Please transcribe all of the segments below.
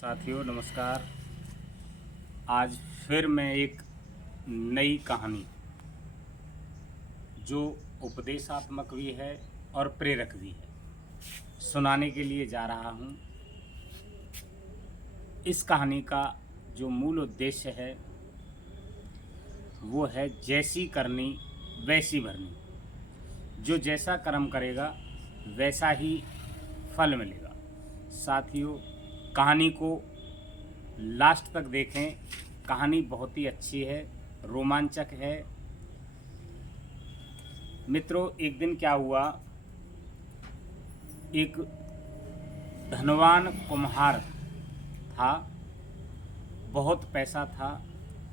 साथियों नमस्कार। आज फिर मैं एक नई कहानी जो उपदेशात्मक भी है और प्रेरक भी है सुनाने के लिए जा रहा हूँ। इस कहानी का जो मूल उद्देश्य है वो है जैसी करनी वैसी भरनी। जो जैसा कर्म करेगा वैसा ही फल मिलेगा। साथियों कहानी को लास्ट तक देखें। कहानी बहुत ही अच्छी है, रोमांचक है। मित्रों एक दिन क्या हुआ, एक धनवान कुम्हार था। बहुत पैसा था।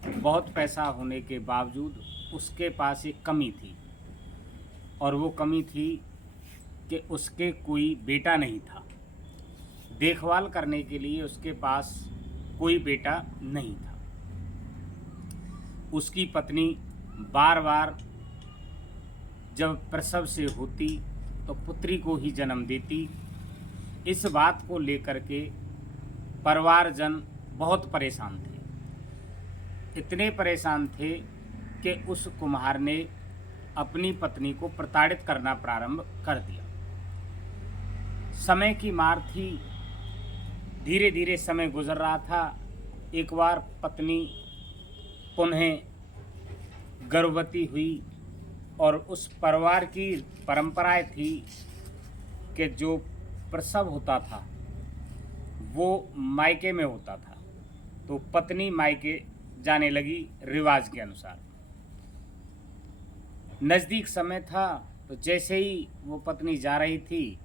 बहुत पैसा होने के बावजूद उसके पास एक कमी थी, और वो कमी थी कि उसके कोई बेटा नहीं था। देखभाल करने के लिए उसके पास कोई बेटा नहीं था। उसकी पत्नी बार बार जब प्रसव से होती तो पुत्री को ही जन्म देती। इस बात को लेकर के परिवारजन बहुत परेशान थे। इतने परेशान थे कि उस कुम्हार ने अपनी पत्नी को प्रताड़ित करना प्रारंभ कर दिया। समय की मार थी। धीरे धीरे समय गुजर रहा था। एक बार पत्नी पुनः गर्भवती हुई, और उस परिवार की परंपराएं थी कि जो प्रसव होता था वो मायके में होता था। तो पत्नी मायके जाने लगी रिवाज के अनुसार। नज़दीक समय था, तो जैसे ही वो पत्नी जा रही थी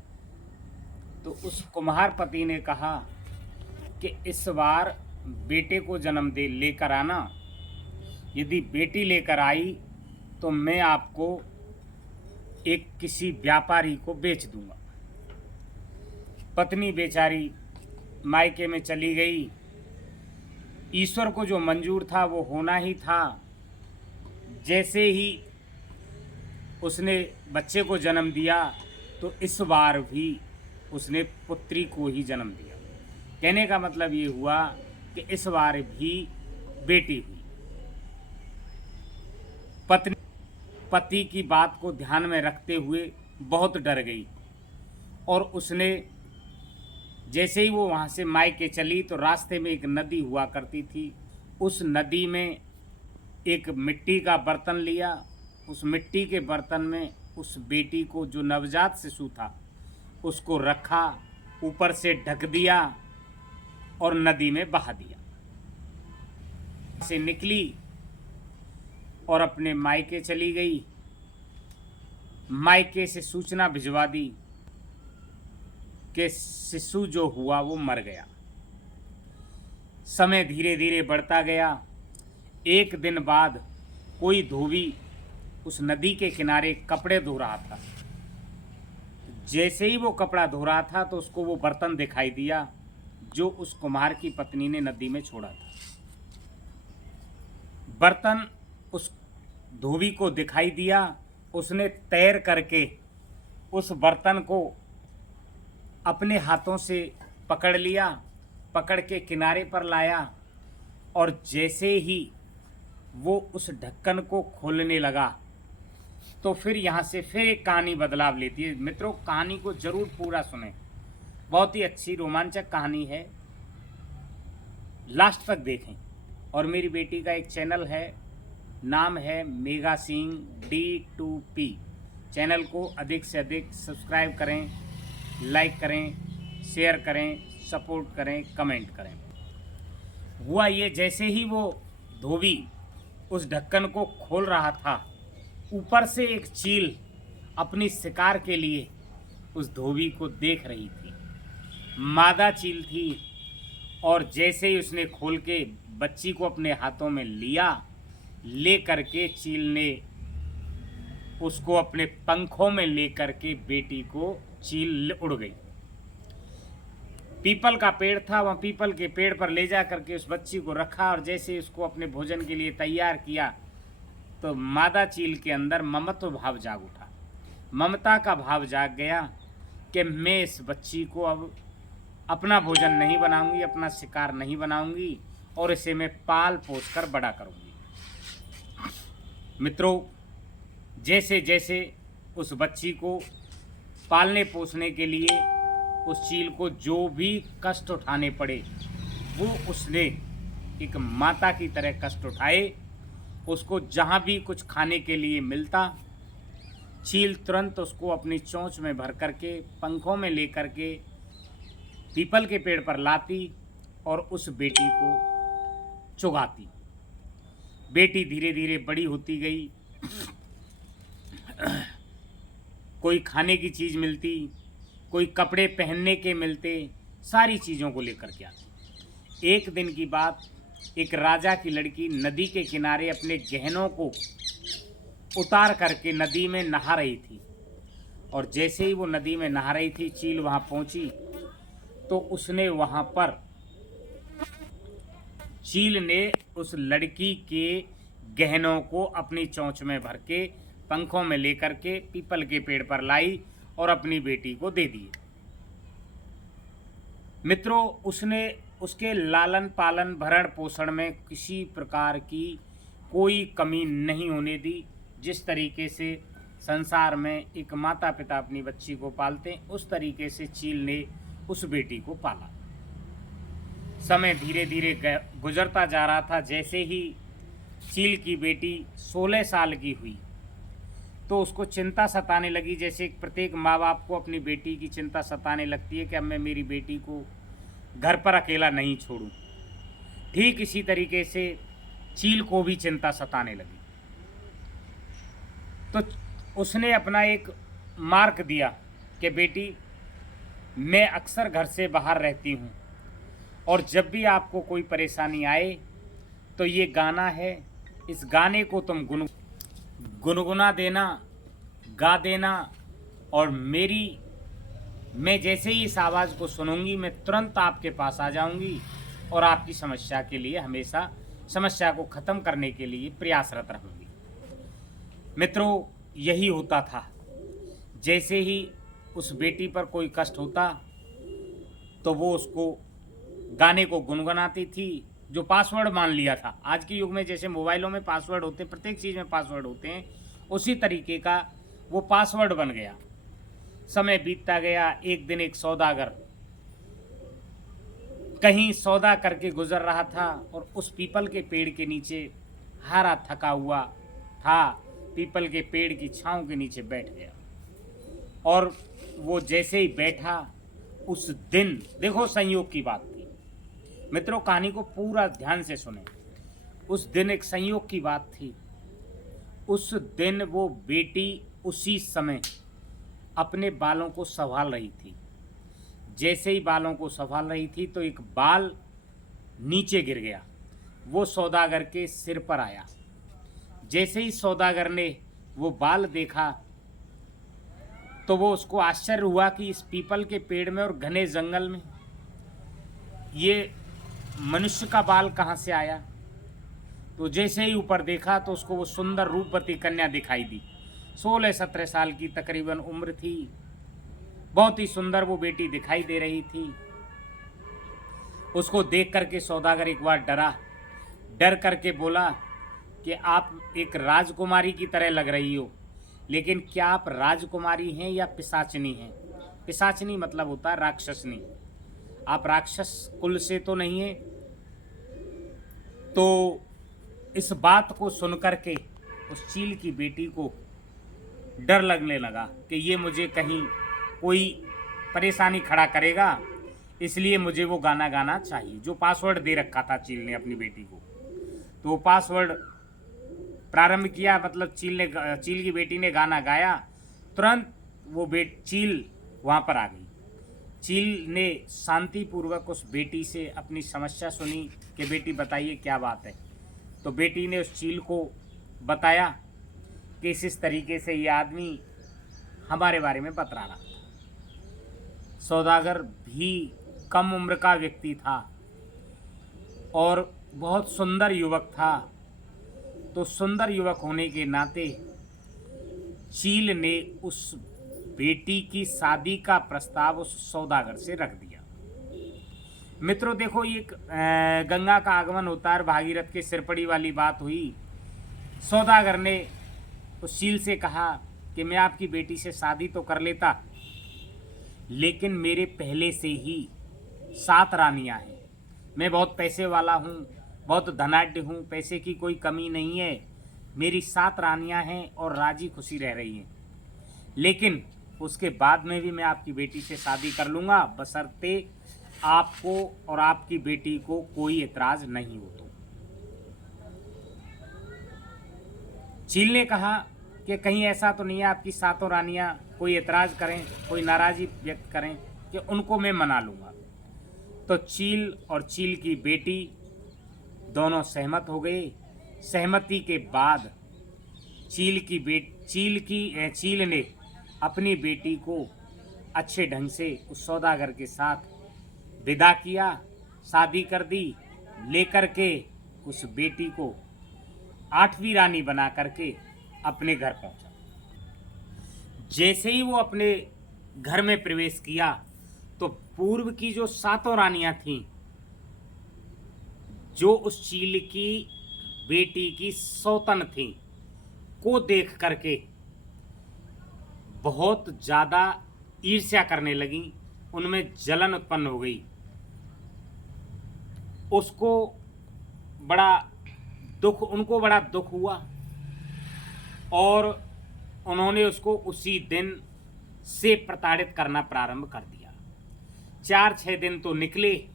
तो उस कुम्हार पति ने कहा कि इस बार बेटे को जन्म दे लेकर आना। यदि बेटी लेकर आई तो मैं आपको एक किसी व्यापारी को बेच दूंगा। पत्नी बेचारी मायके में चली गई। ईश्वर को जो मंजूर था वो होना ही था। जैसे ही उसने बच्चे को जन्म दिया तो इस बार भी उसने पुत्री को ही जन्म दिया। कहने का मतलब ये हुआ कि इस बार भी बेटी हुई। पत्नी पति की बात को ध्यान में रखते हुए बहुत डर गई, और उसने जैसे ही वो वहाँ से मायके चली तो रास्ते में एक नदी हुआ करती थी। उस नदी में एक मिट्टी का बर्तन लिया। उस मिट्टी के बर्तन में उस बेटी को, जो नवजात शिशु था, उसको रखा, ऊपर से ढक दिया और नदी में बहा दिया। से निकली और अपने मायके चली गई। मायके से सूचना भिजवा दी कि शिशु जो हुआ वो मर गया। समय धीरे धीरे बढ़ता गया। एक दिन बाद कोई धोबी उस नदी के किनारे कपड़े धो रहा था। जैसे ही वो कपड़ा धो रहा था तो उसको वो बर्तन दिखाई दिया जो उस कुम्हार की पत्नी ने नदी में छोड़ा था। बर्तन उस धोबी को दिखाई दिया। उसने तैर करके उस बर्तन को अपने हाथों से पकड़ लिया, पकड़ के किनारे पर लाया, और जैसे ही वो उस ढक्कन को खोलने लगा तो फिर यहाँ से फिर एक कहानी बदलाव लेती है। मित्रों कहानी को जरूर पूरा सुने, बहुत ही अच्छी रोमांचक कहानी है, लास्ट तक देखें। और मेरी बेटी का एक चैनल है, नाम है मेगा सिंह D2P। चैनल को अधिक से अधिक सब्सक्राइब करें, लाइक करें, शेयर करें, सपोर्ट करें, कमेंट करें। हुआ ये, जैसे ही वो धोबी उस ढक्कन को खोल रहा था, ऊपर से एक चील अपनी शिकार के लिए उस धोबी को देख रही थी। मादा चील थी, और जैसे ही उसने खोल के बच्ची को अपने हाथों में लिया, ले करके चील ने उसको अपने पंखों में ले करके बेटी को चील उड़ गई। पीपल का पेड़ था, वह पीपल के पेड़ पर ले जा करके उस बच्ची को रखा, और जैसे उसको अपने भोजन के लिए तैयार किया तो मादा चील के अंदर ममत्व भाव जाग उठा। ममता का भाव जाग गया कि मैं इस बच्ची को अब अपना भोजन नहीं बनाऊंगी, अपना शिकार नहीं बनाऊंगी और इसे मैं पाल पोस कर बड़ा करूंगी। मित्रों, जैसे जैसे उस बच्ची को पालने पोसने के लिए उस चील को जो भी कष्ट उठाने पड़े, वो उसने एक माता की तरह कष्ट उठाए। उसको जहाँ भी कुछ खाने के लिए मिलता, चील तुरंत उसको अपनी चोंच में भर करके पंखों में लेकर के पीपल के पेड़ पर लाती और उस बेटी को चुगाती। बेटी धीरे धीरे बड़ी होती गई, कोई खाने की चीज़ मिलती, कोई कपड़े पहनने के मिलते, सारी चीज़ों को लेकर के आती। एक दिन की बात, एक राजा की लड़की नदी के किनारे अपने गहनों को उतार करके नदी में नहा रही थी और जैसे ही वो नदी में नहा रही थी, चील वहाँ पहुँची तो उसने वहाँ पर चील ने उस लड़की के गहनों को अपनी चोंच में भर के पंखों में लेकर के पीपल के पेड़ पर लाई और अपनी बेटी को दे दिए। मित्रों, उसने उसके लालन पालन भरण पोषण में किसी प्रकार की कोई कमी नहीं होने दी। जिस तरीके से संसार में एक माता पिता अपनी बच्ची को पालते हैं, उस तरीके से चील ने उस बेटी को पाला। समय धीरे धीरे गुजरता जा रहा था। जैसे ही चील की बेटी 16 साल की हुई तो उसको चिंता सताने लगी, जैसे प्रत्येक माँ बाप को अपनी बेटी की चिंता सताने लगती है कि अब मैं मेरी बेटी को घर पर अकेला नहीं छोड़ूं। ठीक इसी तरीके से चील को भी चिंता सताने लगी। तो उसने अपना एक मार्क दिया कि बेटी, मैं अक्सर घर से बाहर रहती हूँ और जब भी आपको कोई परेशानी आए तो ये गाना है, इस गाने को तुम गुनगुना देना, गा देना और मैं जैसे ही इस आवाज़ को सुनूंगी मैं तुरंत आपके पास आ जाऊंगी और आपकी समस्या के लिए, हमेशा समस्या को ख़त्म करने के लिए प्रयासरत रहूंगी। मित्रों, यही होता था। जैसे ही उस बेटी पर कोई कष्ट होता तो वो उसको गाने को गुनगुनाती थी, जो पासवर्ड मान लिया था। आज के युग में जैसे मोबाइलों में पासवर्ड होते, प्रत्येक चीज़ में पासवर्ड होते हैं, उसी तरीके का वो पासवर्ड बन गया। समय बीतता गया। एक दिन एक सौदागर कहीं सौदा करके गुजर रहा था और उस पीपल के पेड़ के नीचे हारा थका हुआ था, पीपल के पेड़ की छांव के नीचे बैठ गया। और वो जैसे ही बैठा, उस दिन, देखो संयोग की बात थी मित्रों, कहानी को पूरा ध्यान से सुने। उस दिन एक संयोग की बात थी। उस दिन वो बेटी उसी समय अपने बालों को संभाल रही थी। जैसे ही बालों को संभाल रही थी तो एक बाल नीचे गिर गया, वो सौदागर के सिर पर आया। जैसे ही सौदागर ने वो बाल देखा तो वो उसको आश्चर्य हुआ कि इस पीपल के पेड़ में और घने जंगल में ये मनुष्य का बाल कहाँ से आया। तो जैसे ही ऊपर देखा तो उसको वो सुंदर रूपवती कन्या दिखाई दी। 16-17 साल की तकरीबन उम्र थी। बहुत ही सुंदर वो बेटी दिखाई दे रही थी। उसको देख करके सौदागर एक बार डर करके बोला कि आप एक राजकुमारी की तरह लग रही हो, लेकिन क्या आप राजकुमारी हैं या पिशाचनी हैं? पिशाचनी मतलब होता है राक्षसनी। आप राक्षस कुल से तो नहीं हैं। तो इस बात को सुनकर के उस चील की बेटी को डर लगने लगा कि ये मुझे कहीं कोई परेशानी खड़ा करेगा, इसलिए मुझे वो गाना गाना चाहिए जो पासवर्ड दे रखा था चील ने अपनी बेटी को। तो वो पासवर्ड प्रारंभ किया, मतलब चील की बेटी ने गाना गाया। तुरंत वो चील वहाँ पर आ गई। चील ने शांतिपूर्वक उस बेटी से अपनी समस्या सुनी कि बेटी बताइए क्या बात है। तो बेटी ने उस चील को बताया कि इस तरीके से ये आदमी हमारे बारे में बतला रहा था। सौदागर भी कम उम्र का व्यक्ति था और बहुत सुंदर युवक था। तो सुंदर युवक होने के नाते चील ने उस बेटी की शादी का प्रस्ताव उस सौदागर से रख दिया। मित्रों देखो, ये गंगा का आगमन होता है, भागीरथ के सिरपड़ी वाली बात हुई। सौदागर ने उस चील से कहा कि मैं आपकी बेटी से शादी तो कर लेता, लेकिन मेरे पहले से ही 7 रानियां हैं। मैं बहुत पैसे वाला हूँ, बहुत धनाढ्य हूँ, पैसे की कोई कमी नहीं है। मेरी 7 रानियां हैं और राजी खुशी रह रही हैं, लेकिन उसके बाद में भी मैं आपकी बेटी से शादी कर लूँगा, बशर्ते आपको और आपकी बेटी को कोई एतराज़ नहीं हो तो। चील ने कहा कि कहीं ऐसा तो नहीं है आपकी 7 रानियां कोई एतराज़ करें, कोई नाराज़गी व्यक्त करें कि उनको मैं मना लूँगा। तो चील और चील की बेटी दोनों सहमत हो गए। सहमति के बाद चील ने अपनी बेटी को अच्छे ढंग से उस सौदागर के साथ विदा किया, शादी कर दी, लेकर के उस बेटी को 8वीं रानी बना करके अपने घर पहुंचा। जैसे ही वो अपने घर में प्रवेश किया तो पूर्व की जो 7 रानियां थीं, जो उस चील की बेटी की सौतन थी, को देख करके बहुत ज़्यादा ईर्ष्या करने लगी, उनमें जलन उत्पन्न हो गई। उनको बड़ा दुख हुआ और उन्होंने उसको उसी दिन से प्रताड़ित करना प्रारंभ कर दिया। 4-6 दिन तो निकले,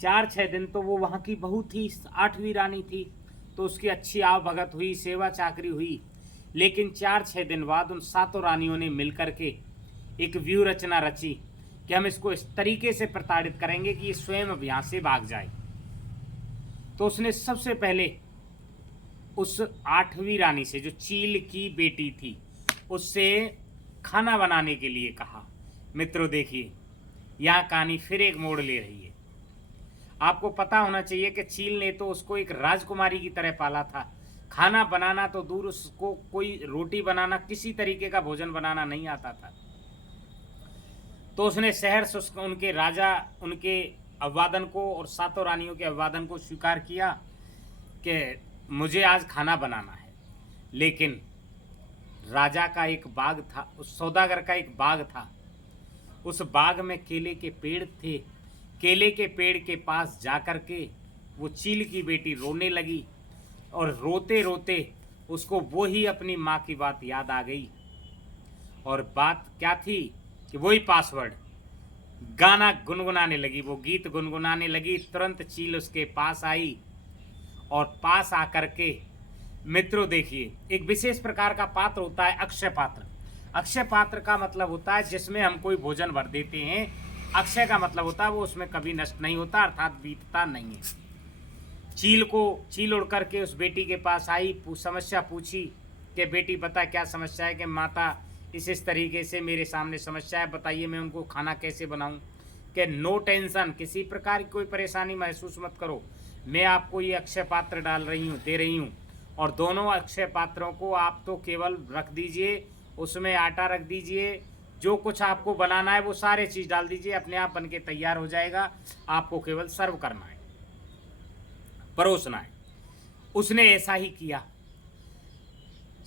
4-6 दिन तो वो वहाँ की बहू थी, 8वीं रानी थी, तो उसकी अच्छी आवभगत हुई, सेवा चाकरी हुई। लेकिन 4-6 दिन बाद उन 7 रानियों ने मिलकर के एक व्यूह रचना रची कि हम इसको इस तरीके से प्रताड़ित करेंगे कि ये स्वयं अब यहाँ से भाग जाए। तो उसने सबसे पहले उस 8वीं रानी से, जो चील की बेटी थी, उससे खाना बनाने के लिए कहा। मित्रों देखिए, यहाँ कहानी फिर एक मोड़ ले रही है। आपको पता होना चाहिए कि चील ने तो उसको एक राजकुमारी की तरह पाला था। खाना बनाना तो दूर, उसको कोई रोटी बनाना, किसी तरीके का भोजन बनाना नहीं आता था। तो उसने शहर से उनके राजा, उनके अभिवादन को और 7 रानियों के अभिवादन को स्वीकार किया कि मुझे आज खाना बनाना है। लेकिन राजा का एक बाग था, उस सौदागर का एक बाग था, उस बाग में केले के पेड़ थे। केले के पेड़ के पास जाकर के वो चील की बेटी रोने लगी और रोते रोते उसको वो ही अपनी माँ की बात याद आ गई। और बात क्या थी कि वही पासवर्ड गाना गुनगुनाने लगी, वो गीत गुनगुनाने लगी। तुरंत चील उसके पास आई और पास आकर के, मित्रों देखिए, एक विशेष प्रकार का पात्र होता है अक्षय पात्र। अक्षय पात्र का मतलब होता है जिसमें हम कोई भोजन भर देते हैं। अक्षय का मतलब होता है वो उसमें कभी नष्ट नहीं होता, अर्थात बीतता नहीं है। चील उड़ करके उस बेटी के पास आई, समस्या पूछी कि बेटी बता क्या समस्या है। कि माता इस तरीके से मेरे सामने समस्या है, बताइए मैं उनको खाना कैसे बनाऊं। कि नो टेंशन, किसी प्रकार की कोई परेशानी महसूस मत करो, मैं आपको ये अक्षय पात्र दे रही हूँ और दोनों अक्षय पात्रों को आप तो केवल रख दीजिए, उसमें आटा रख दीजिए, जो कुछ आपको बनाना है वो सारे चीज़ डाल दीजिए, अपने आप बन के तैयार हो जाएगा, आपको केवल सर्व करना है, परोसना है। उसने ऐसा ही किया।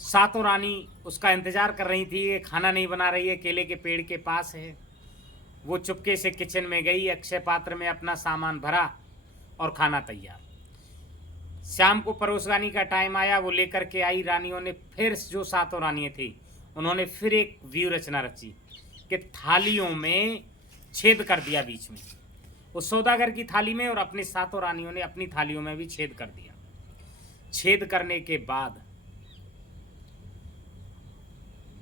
7 रानी उसका इंतजार कर रही थी, ये खाना नहीं बना रही है, केले के पेड़ के पास है। वो चुपके से किचन में गई, अक्षय पात्र में अपना सामान भरा और खाना तैयार। शाम को परोसगानी का टाइम आया, वो लेकर के आई। रानियों ने फिर, जो 7 रानियाँ थी, उन्होंने फिर एक व्यूह रचना रची कि थालियों में छेद कर दिया बीच में, उस सौदागर की थाली में, और अपनी 7 रानियों ने अपनी थालियों में भी छेद कर दिया। छेद करने के बाद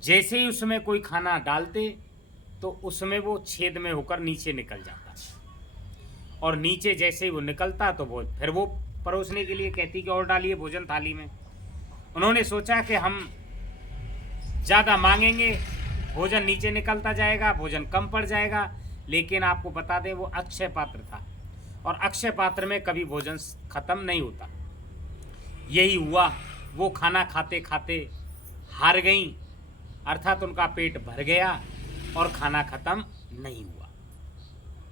जैसे ही उसमें कोई खाना डालते तो उसमें वो छेद में होकर नीचे निकल जाता, और नीचे जैसे ही वो निकलता तो वो फिर वो परोसने के लिए कहती कि और डालिए भोजन थाली में। उन्होंने सोचा कि हम ज़्यादा मांगेंगे, भोजन नीचे निकलता जाएगा, भोजन कम पड़ जाएगा। लेकिन आपको बता दें वो अक्षय पात्र था, और अक्षय पात्र में कभी भोजन खत्म नहीं होता। यही हुआ, वो खाना खाते खाते हार गईं, अर्थात उनका पेट भर गया और खाना खत्म नहीं हुआ।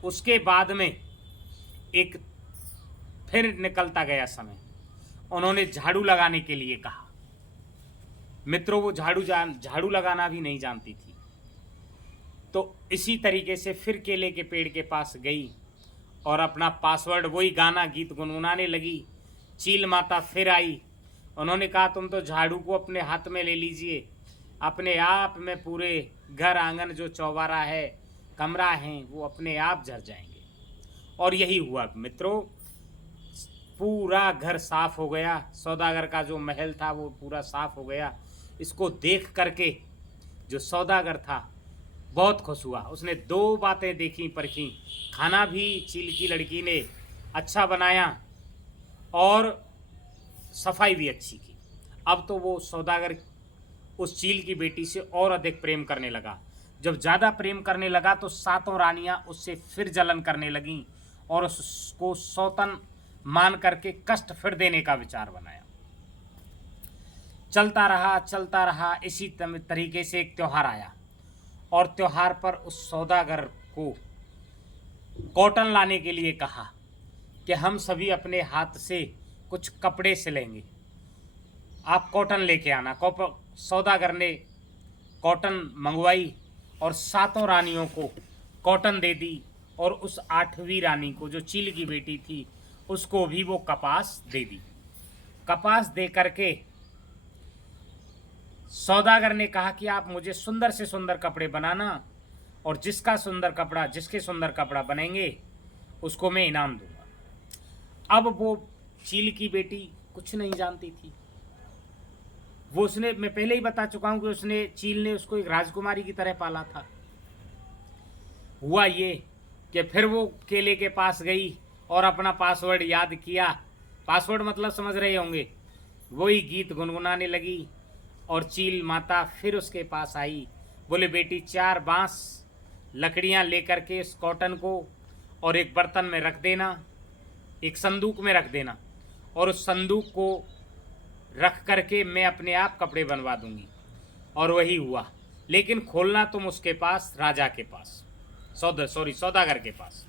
उसके बाद में एक फिर निकलता गया समय, उन्होंने झाड़ू लगाने के लिए कहा। मित्रों, वो झाड़ू लगाना भी नहीं जानती थी। तो इसी तरीके से फिर केले के पेड़ के पास गई और अपना पासवर्ड, वही गाना गीत गुनगुनाने लगी। चील माता फिर आई, उन्होंने कहा तुम तो झाड़ू को अपने हाथ में ले लीजिए, अपने आप में पूरे घर आंगन जो चौबारा है, कमरा है, वो अपने आप झड़ जाएंगे। और यही हुआ मित्रों, पूरा घर साफ हो गया। सौदागर का जो महल था वो पूरा साफ हो गया। इसको देख करके जो सौदागर था बहुत खुश हुआ। उसने दो बातें देखी परखी, खाना भी चील की लड़की ने अच्छा बनाया और सफाई भी अच्छी की। अब तो वो सौदागर उस चील की बेटी से और अधिक प्रेम करने लगा। जब ज़्यादा प्रेम करने लगा तो सातों रानियां उससे फिर जलन करने लगीं और उसको सौतन मान करके कष्ट फिर देने का विचार बनाया। चलता रहा। इसी तरीके से एक त्यौहार आया और त्यौहार पर उस सौदागर को कॉटन लाने के लिए कहा कि हम सभी अपने हाथ से कुछ कपड़े सिलेंगे, आप कॉटन लेके आना। सौदागर ने कॉटन मंगवाई और सातों रानियों को कॉटन दे दी और उस 8वीं रानी को, जो चील की बेटी थी, उसको भी वो कपास दे दी। कपास दे करके सौदागर ने कहा कि आप मुझे सुंदर से सुंदर कपड़े बनाना और जिसके सुंदर कपड़ा बनेंगे उसको मैं इनाम दूंगा। अब वो चील की बेटी कुछ नहीं जानती थी। मैं पहले ही बता चुका हूं कि चील ने उसको एक राजकुमारी की तरह पाला था। हुआ ये कि फिर वो केले के पास गई और अपना पासवर्ड याद किया। पासवर्ड मतलब समझ रहे होंगे, वही गीत गुनगुनाने लगी और चील माता फिर उसके पास आई। बोले बेटी, 4 बांस लकड़ियां लेकर के इस कॉटन को और एक बर्तन में रख देना, एक संदूक में रख देना और उस संदूक को रख करके मैं अपने आप कपड़े बनवा दूंगी। और वही हुआ, लेकिन खोलना तुम उसके पास, राजा के पास, सौदागर के पास।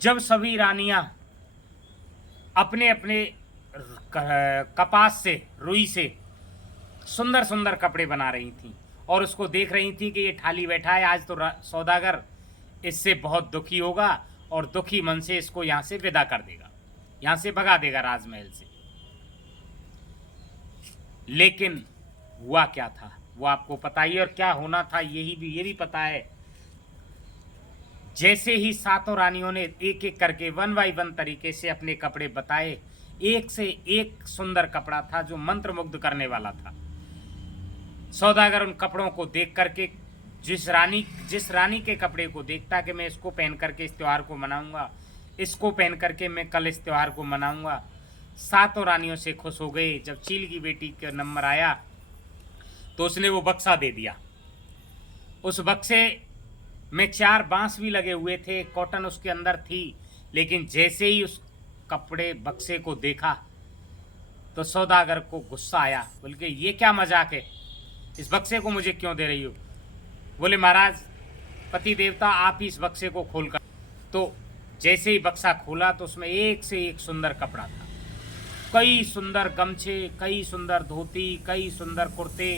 जब सभी रानियां अपने अपने कपास से, रुई से सुंदर सुंदर कपड़े बना रही थीं और उसको देख रही थी कि ये ठाली बैठा है, आज तो सौदागर इससे बहुत दुखी होगा और दुखी मन से इसको यहाँ से विदा कर देगा, यहाँ से भगा देगा राजमहल से। लेकिन हुआ क्या था वो आपको पता ही, और क्या होना था ये भी पता है। जैसे ही सातों रानियों ने एक एक करके 1 बाय 1 तरीके से अपने कपड़े बताए, एक से एक सुंदर कपड़ा था जो मंत्रमुग्ध करने वाला था। सौदागर उन कपड़ों को देख करके, जिस रानी के कपड़े को देखता कि मैं इसको पहन करके इस त्यौहार को मनाऊंगा, इसको पहन करके मैं कल इस त्यौहार को मनाऊंगा, सातों रानियों से खुश हो गए। जब चील की बेटी का नंबर आया तो उसने वो बक्सा दे दिया। उस बक्से में 4 बांस भी लगे हुए थे, कॉटन उसके अंदर थी। लेकिन जैसे ही उस कपड़े बक्से को देखा तो सौदागर को गुस्सा आया। बल्कि ये क्या मजाक है, इस बक्से को मुझे क्यों दे रही हो? बोले महाराज पति देवता, आप ही इस बक्से को खोल कर। तो जैसे ही बक्सा खोला तो उसमें एक से एक सुंदर कपड़ा था। कई सुंदर गमछे, कई सुंदर धोती, कई सुंदर कुर्ते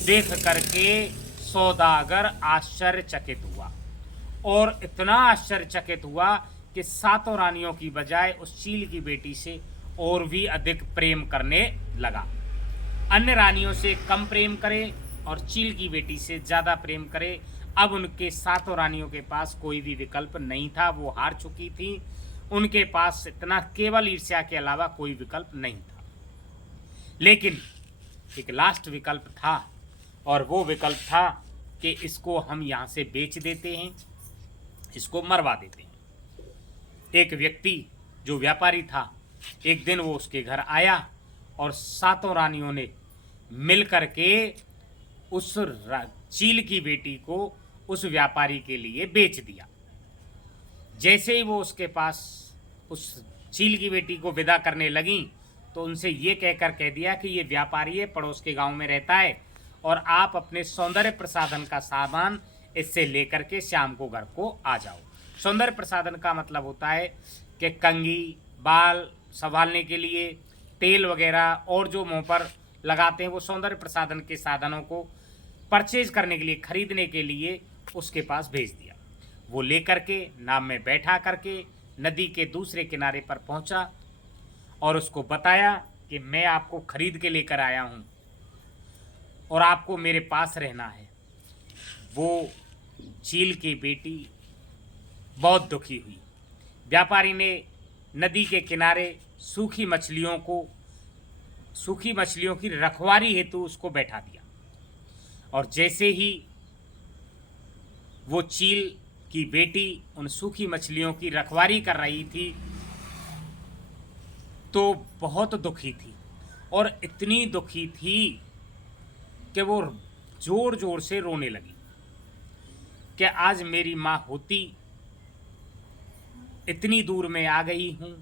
देख करके सौदागर आश्चर्यचकित हुआ। और इतना आश्चर्यचकित हुआ कि सातों रानियों की बजाय उस चील की बेटी से और भी अधिक प्रेम करने लगा। अन्य रानियों से कम प्रेम करे और चील की बेटी से ज़्यादा प्रेम करे। अब उनके सातों रानियों के पास कोई भी विकल्प नहीं था, वो हार चुकी थी। उनके पास इतना केवल ईर्ष्या के अलावा कोई विकल्प नहीं था। लेकिन एक लास्ट विकल्प था और वो विकल्प था कि इसको हम यहाँ से बेच देते हैं, इसको मरवा देते हैं। एक व्यक्ति जो व्यापारी था, एक दिन वो उसके घर आया और सातों रानियों ने मिल करके उस चील की बेटी को उस व्यापारी के लिए बेच दिया। जैसे ही वो उसके पास उस चील की बेटी को विदा करने लगी तो उनसे ये कहकर कह दिया कि ये व्यापारी है, पड़ोस के गांव में रहता है और आप अपने सौंदर्य प्रसाधन का सामान इससे लेकर के शाम को घर को आ जाओ। सौंदर्य प्रसाधन का मतलब होता है कि कंघी, बाल संभालने के लिए तेल वगैरह और जो मुंह पर लगाते हैं, वो सौंदर्य प्रसाधन के साधनों को परचेज करने के लिए, खरीदने के लिए उसके पास भेज दिया। वो लेकर के नाव में बैठा करके नदी के दूसरे किनारे पर पहुंचा और उसको बताया कि मैं आपको खरीद के लेकर आया हूं और आपको मेरे पास रहना है। वो चील की बेटी बहुत दुखी हुई। व्यापारी ने नदी के किनारे सूखी मछलियों की रखवाली हेतु उसको बैठा दिया और जैसे ही वो चील की बेटी उन सूखी मछलियों की रखवाली कर रही थी तो बहुत दुखी थी और इतनी दुखी थी कि वो जोर जोर से रोने लगी कि आज मेरी माँ होती, इतनी दूर में आ गई हूँ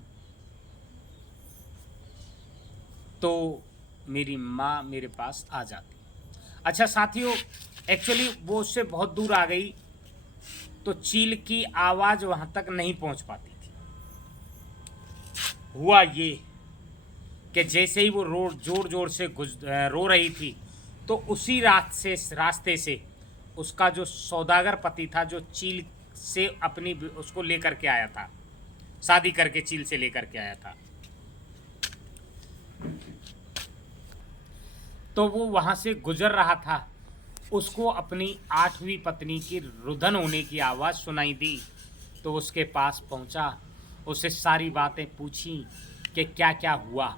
तो मेरी माँ मेरे पास आ जाती। अच्छा साथियों, एक्चुअली वो उससे बहुत दूर आ गई तो चील की आवाज़ वहाँ तक नहीं पहुँच पाती थी। हुआ ये कि जैसे ही वो जोर जोर से रो रही थी तो उसी रास्ते से उसका जो सौदागर पति था, जो चील से अपनी उसको लेकर के आया था, शादी करके चील से लेकर के आया था, तो वो वहाँ से गुजर रहा था। उसको अपनी 8वीं पत्नी की रुदन होने की आवाज़ सुनाई दी तो उसके पास पहुँचा, उससे सारी बातें पूछी कि क्या क्या हुआ।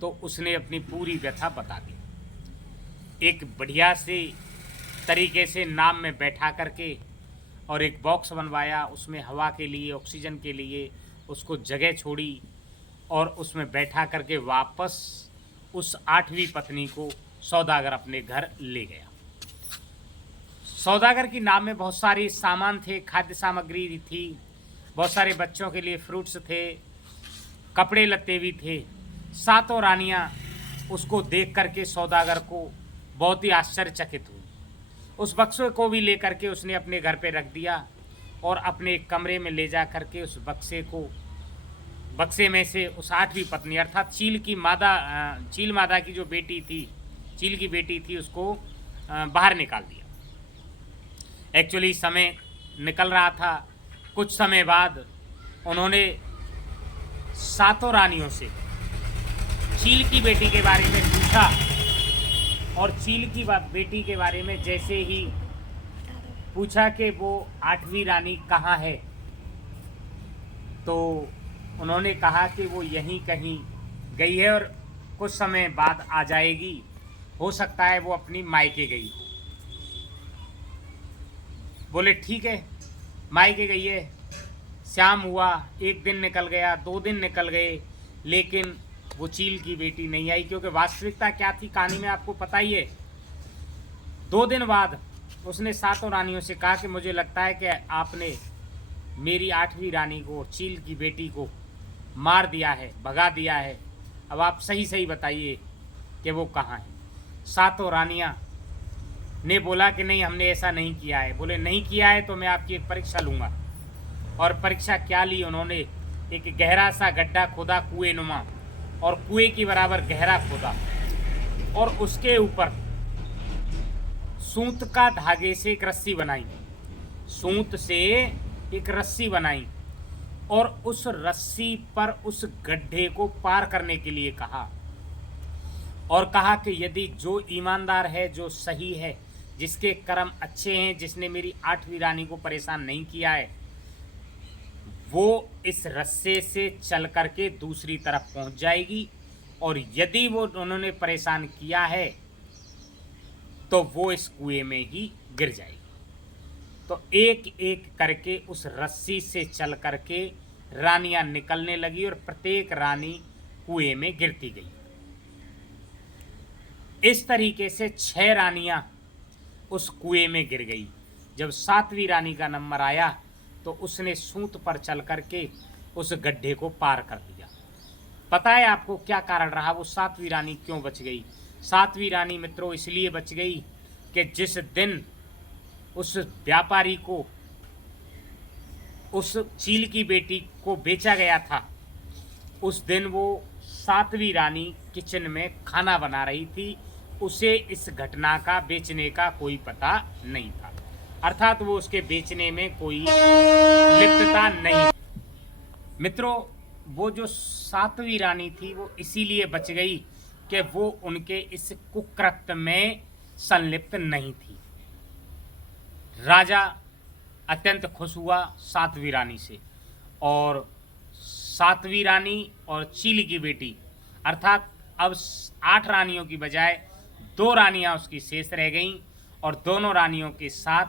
तो उसने अपनी पूरी व्यथा बता दी। एक बढ़िया से तरीके से नाव में बैठा करके और एक बॉक्स बनवाया, उसमें हवा के लिए, ऑक्सीजन के लिए उसको जगह छोड़ी और उसमें बैठा करके वापस उस 8वीं पत्नी को सौदागर अपने घर ले गया। सौदागर की नाव में बहुत सारे सामान थे, खाद्य सामग्री थी, बहुत सारे बच्चों के लिए फ्रूट्स थे, कपड़े लत्ते भी थे। 7 रानियां उसको देख करके सौदागर को बहुत ही आश्चर्यचकित हुई। उस बक्से को भी लेकर के उसने अपने घर पे रख दिया और अपने कमरे में ले जा करके उस बक्से में से उस 8वीं पत्नी अर्थात चील मादा की जो बेटी थी, चील की बेटी थी, उसको बाहर निकाल दिया। एक्चुअली समय निकल रहा था। कुछ समय बाद उन्होंने 7 रानियों से चील की बेटी के बारे में पूछा और चील की बेटी के बारे में जैसे ही पूछा कि वो 8वीं रानी कहाँ है, तो उन्होंने कहा कि वो यहीं कहीं गई है और कुछ समय बाद आ जाएगी, हो सकता है वो अपनी मायके गई हो। बोले ठीक है, मायके गई है। शाम हुआ, 1 दिन निकल गया, 2 दिन निकल गए, लेकिन वो चील की बेटी नहीं आई, क्योंकि वास्तविकता क्या थी कहानी में आपको पता ही है। 2 दिन बाद उसने 7 रानियों से कहा कि मुझे लगता है कि आपने मेरी 8वीं रानी को, चील की बेटी को मार दिया है, भगा दिया है। अब आप सही सही बताइए कि वो कहाँ है। 7 रानियाँ ने बोला कि नहीं, हमने ऐसा नहीं किया है। बोले नहीं किया है तो मैं आपकी एक परीक्षा लूँगा। और परीक्षा क्या ली उन्होंने? एक गहरा सा गड्ढा खोदा, कुएं नुमा, और कुएं की बराबर गहरा खोदा और उसके ऊपर सूत का धागे से एक रस्सी बनाई, सूत से एक रस्सी बनाई और उस रस्सी पर उस गड्ढे को पार करने के लिए कहा और कहा कि यदि जो ईमानदार है, जो सही है, जिसके कर्म अच्छे हैं, जिसने मेरी 8वीं रानी को परेशान नहीं किया है, वो इस रस्से से चल करके दूसरी तरफ पहुंच जाएगी और यदि वो उन्होंने परेशान किया है तो वो इस कुएं में ही गिर जाएगी। तो एक एक करके उस रस्सी से चल करके रानियां निकलने लगी और प्रत्येक रानी कुएं में गिरती गई। इस तरीके से 6 रानियां उस कुएं में गिर गई। जब 7वीं रानी का नंबर आया तो उसने सूत पर चल करके उस गड्ढे को पार कर दिया। पता है आपको क्या कारण रहा? वो 7वीं रानी क्यों बच गई? 7वीं रानी मित्रों इसलिए बच गई कि जिस दिन उस व्यापारी को उस चील की बेटी को बेचा गया था, उस दिन वो सातवीं रानी किचन में खाना बना रही थी। उसे इस घटना का बेचने का कोई पता नहीं था, अर्थात वो उसके बेचने में कोई लिप्तता नहीं। मित्रों, वो जो सातवीं रानी थी वो इसीलिए बच गई कि वो उनके इस कुकृत्य में संलिप्त नहीं थी। राजा अत्यंत खुश हुआ सातवीं रानी से, और सातवीं रानी और चील की बेटी, अर्थात अब 8 रानियों की बजाय 2 रानियां उसकी शेष रह गईं, और दोनों रानियों के साथ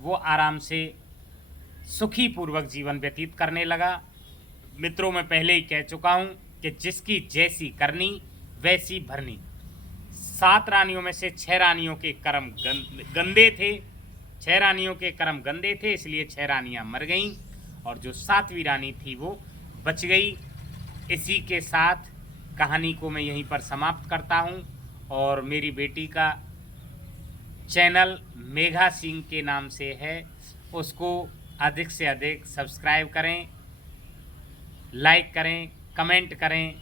वो आराम से सुखी पूर्वक जीवन व्यतीत करने लगा। मित्रों, मैं पहले ही कह चुका हूं कि जिसकी जैसी करनी वैसी भरनी। 7 रानियों में से 6 रानियों के कर्म गंदे थे, 6 रानियों के कर्म गंदे थे, इसलिए 6 रानियां मर गईं, और जो 7वीं रानी थी वो बच गई। इसी के साथ कहानी को मैं यहीं पर समाप्त करता हूं, और मेरी बेटी का चैनल मेघा सिंह के नाम से है, उसको अधिक से अधिक सब्सक्राइब करें, लाइक करें, कमेंट करें